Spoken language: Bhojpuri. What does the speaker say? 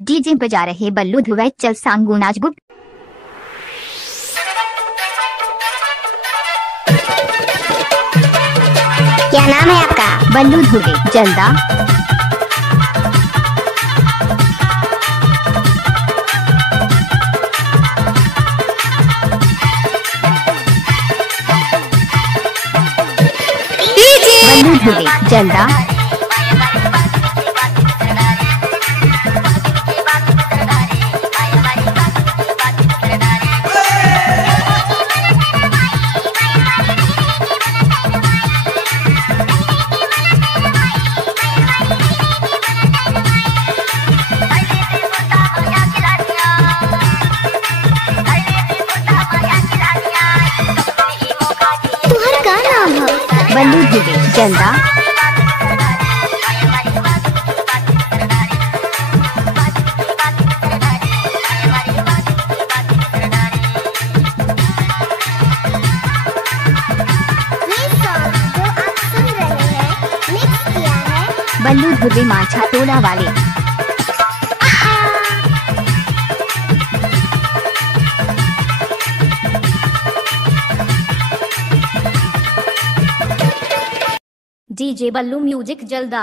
डीजे बजा रहे बल्लू ध्रुव चल सांगू नाचबुक। क्या नाम है आपका? बल्लू ध्रुव जल्दा। बल्लू ध्रुव जल्दा। तुम्हारा क्या नाम है? बल्लू ध्रुव जल्दा। ये सॉन्ग जो आप सुन रहे हैं मिक्स किया है बल्लू ध्रुव माछा टोला वाले। डीजे बल्लू म्यूजिक जल्दा।